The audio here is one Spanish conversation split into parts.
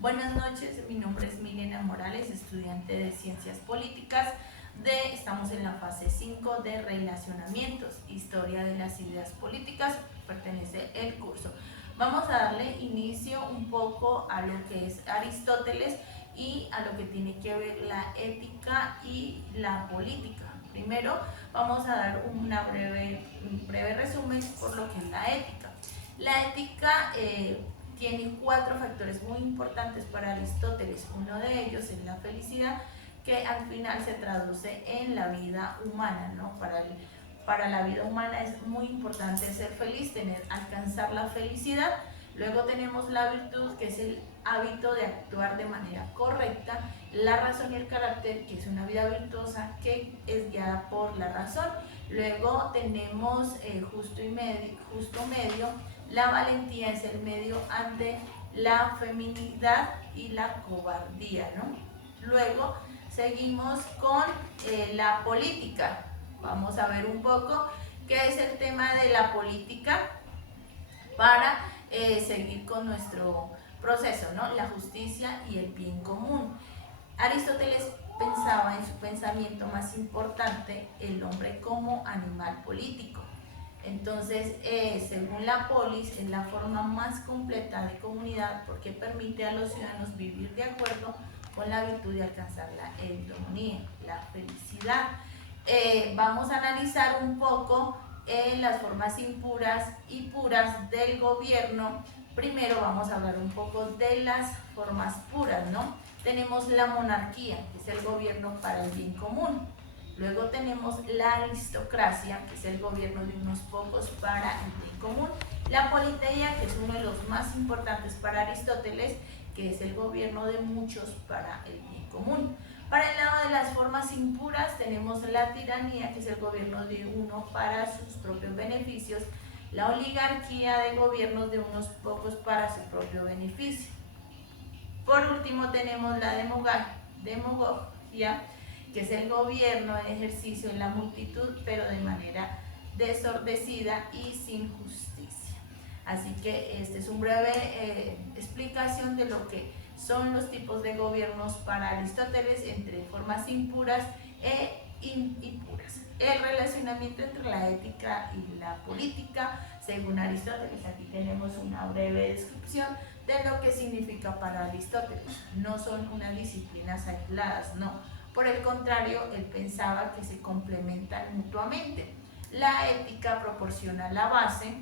Buenas noches, mi nombre es Milena Morales, estudiante de Ciencias Políticas. Estamos en la fase 5 de Relacionamientos, Historia de las Ideas Políticas, pertenece el curso. Vamos a darle inicio un poco a lo que es Aristóteles y a lo que tiene que ver la ética y la política. Primero vamos a dar un breve resumen por lo que es la ética. La ética tiene 4 factores muy importantes para Aristóteles. Uno de ellos es la felicidad, que al final se traduce en la vida humana, ¿no? Para la vida humana es muy importante ser feliz, alcanzar la felicidad. Luego tenemos la virtud, que es el hábito de actuar de manera correcta, la razón y el carácter, que es una vida virtuosa que es guiada por la razón. Luego tenemos justo medio, la valentía es el medio ante la feminidad y la cobardía, ¿no? Luego seguimos con la política. Vamos a ver un poco qué es el tema de la política para seguir con nuestro proceso, ¿no? La justicia y el bien común. Aristóteles pensaba en su pensamiento más importante el hombre como animal político. Entonces, según la polis, es la forma más completa de comunidad porque permite a los ciudadanos vivir de acuerdo con la virtud de alcanzar la eudemonía, la felicidad. Vamos a analizar un poco las formas impuras y puras del gobierno. Primero vamos a hablar un poco de las formas puras, ¿no? Tenemos la monarquía, que es el gobierno para el bien común. Luego tenemos la aristocracia, que es el gobierno de unos pocos para el bien común. La politeia, que es uno de los más importantes para Aristóteles, que es el gobierno de muchos para el bien común. Para el lado de las formas impuras tenemos la tiranía, que es el gobierno de uno para sus propios beneficios. La oligarquía de gobiernos de unos pocos para su propio beneficio. Por último tenemos la demagogia, que es el gobierno en ejercicio en la multitud, pero de manera desordecida y sin justicia. Así que esta es una breve explicación de lo que son los tipos de gobiernos para Aristóteles entre formas impuras e impuras. El relacionamiento entre la ética y la política, según Aristóteles, aquí tenemos una breve descripción de lo que significa para Aristóteles. No son unas disciplinas aisladas, no. Por el contrario, él pensaba que se complementan mutuamente. La ética proporciona la base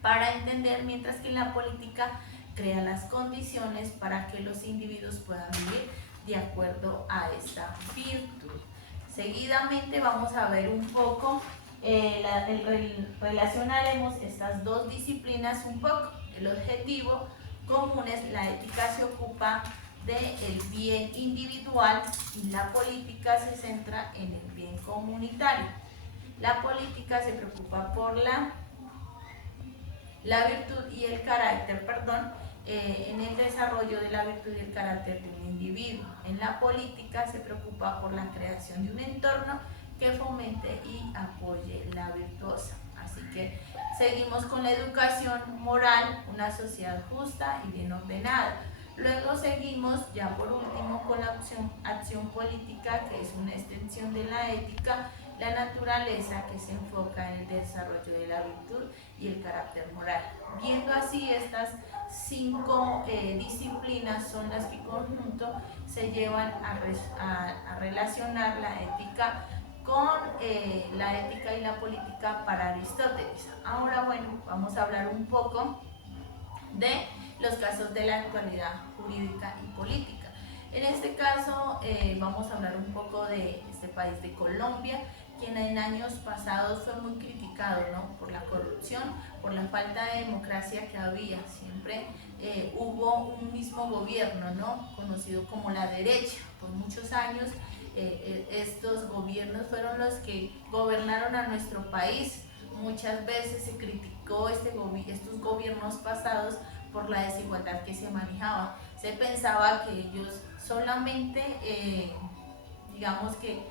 para entender, mientras que la política crea las condiciones para que los individuos puedan vivir de acuerdo a esta virtud. Seguidamente vamos a ver un poco, relacionaremos estas dos disciplinas un poco. El objetivo común es la ética se ocupa del bien individual y la política se centra en el bien comunitario. La política se preocupa por la virtud y el carácter, en el desarrollo de la virtud y el carácter de un individuo. En la política se preocupa por la creación de un entorno que fomente y apoye la virtuosa. Así que seguimos con la educación moral, una sociedad justa y bien ordenada. Luego seguimos ya por último con la acción política, que es una extensión de la ética, la naturaleza, que se enfoca en el desarrollo de la virtud y el carácter moral. Viendo así estas 5 disciplinas son las que en conjunto se llevan a relacionar la ética con la ética y la política para Aristóteles. Ahora bueno, vamos a hablar un poco de los casos de la actualidad jurídica y política. En este caso vamos a hablar un poco de este país de Colombia, quien en años pasados fue muy criticado, ¿no? Por la corrupción, por la falta de democracia que había. Siempre hubo un mismo gobierno, ¿no? Conocido como la derecha. Por muchos años estos gobiernos fueron los que gobernaron a nuestro país. Muchas veces se criticó estos gobiernos pasados por la desigualdad que se manejaba. Se pensaba que ellos solamente, digamos que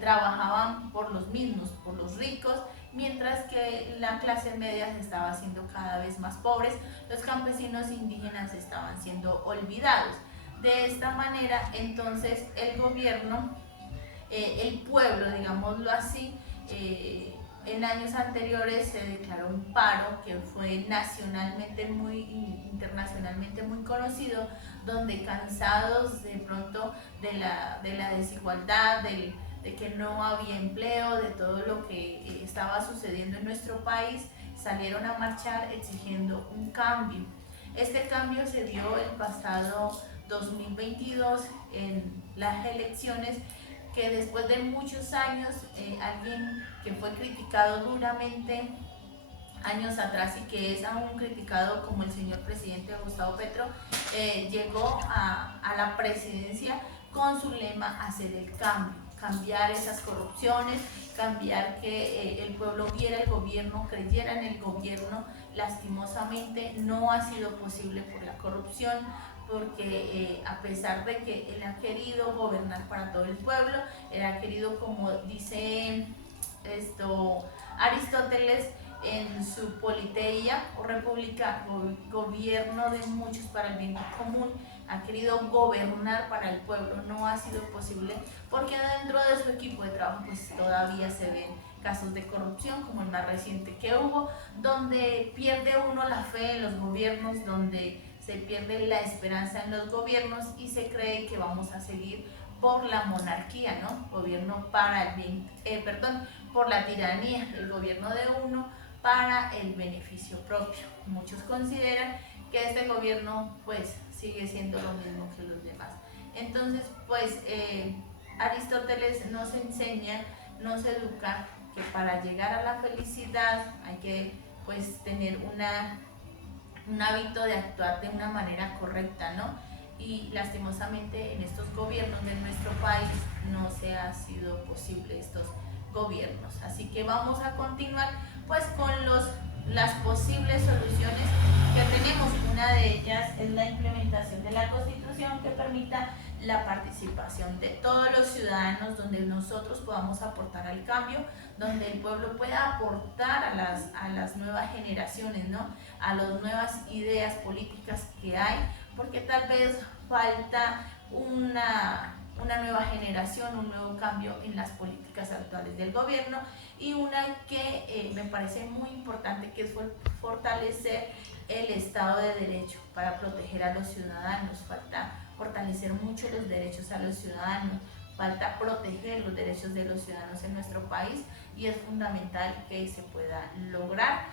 trabajaban por los mismos, por los ricos, mientras que la clase media se estaba haciendo cada vez más pobres, los campesinos indígenas estaban siendo olvidados. De esta manera, entonces, el gobierno, el pueblo, digámoslo así, en años anteriores se declaró un paro que fue nacionalmente internacionalmente muy conocido, donde cansados de pronto de la desigualdad, de que no había empleo, de todo lo que estaba sucediendo en nuestro país, salieron a marchar exigiendo un cambio. Este cambio se dio el pasado 2022 en las elecciones, que después de muchos años, alguien que fue criticado duramente años atrás y que es aún criticado como el señor presidente Gustavo Petro, llegó a la presidencia con su lema hacer el cambio, cambiar esas corrupciones, cambiar que el pueblo viera el gobierno, creyera en el gobierno. Lastimosamente no ha sido posible por la corrupción, porque a pesar de que él ha querido gobernar para todo el pueblo, él ha querido, como dice Aristóteles en su Politeia o República, gobierno de muchos para el bien común, ha querido gobernar para el pueblo. No ha sido posible porque dentro de su equipo de trabajo pues todavía se ven casos de corrupción, como el más reciente que hubo, donde pierde uno la fe en los gobiernos, donde se pierde la esperanza en los gobiernos y se cree que vamos a seguir por la monarquía, ¿no? Gobierno para el bien, por la tiranía, el gobierno de uno para el beneficio propio. Muchos consideran que este gobierno pues sigue siendo lo mismo que los demás. Entonces pues Aristóteles nos enseña, nos educa que para llegar a la felicidad hay que pues tener un hábito de actuar de una manera correcta, ¿no? Y lastimosamente en estos gobiernos de nuestro país no se ha sido posible estos gobiernos. Así que vamos a continuar pues con las posibles soluciones que tenemos. Una de ellas es la implementación de la Constitución que permita la participación de todos los ciudadanos, donde nosotros podamos aportar al cambio, donde el pueblo pueda aportar a las nuevas generaciones, ¿no? A las nuevas ideas políticas que hay, porque tal vez falta una nueva generación, un nuevo cambio en las políticas actuales del gobierno, y una que me parece muy importante, que es fortalecer el Estado de Derecho para proteger a los ciudadanos. Falta fortalecer mucho los derechos a los ciudadanos, falta proteger los derechos de los ciudadanos en nuestro país, y es fundamental que se pueda lograr.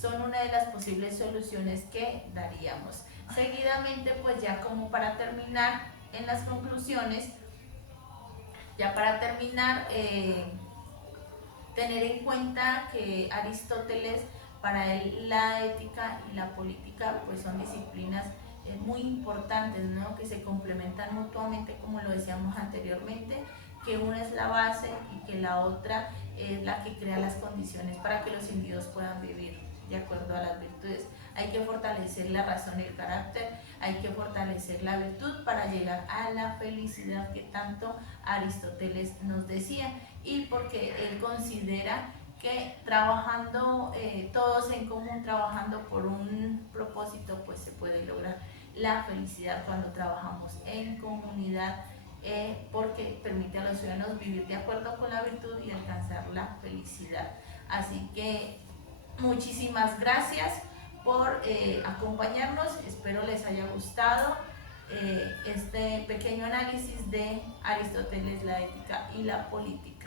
Son una de las posibles soluciones que daríamos. Seguidamente, pues ya como para terminar en las conclusiones, tener en cuenta que Aristóteles, para él la ética y la política pues son disciplinas muy importantes, ¿no? Que se complementan mutuamente, como lo decíamos anteriormente, que una es la base y que la otra es la que crea las condiciones para que los individuos puedan vivir de acuerdo a las virtudes. Hay que fortalecer la razón y el carácter, hay que fortalecer la virtud para llegar a la felicidad que tanto Aristóteles nos decía, y porque él considera que trabajando todos en común, trabajando por un propósito, pues se puede lograr la felicidad cuando trabajamos en comunidad, porque permite a los ciudadanos vivir de acuerdo con la virtud y alcanzar la felicidad. Así que muchísimas gracias por acompañarnos. Espero les haya gustado este pequeño análisis de Aristóteles, la ética y la política.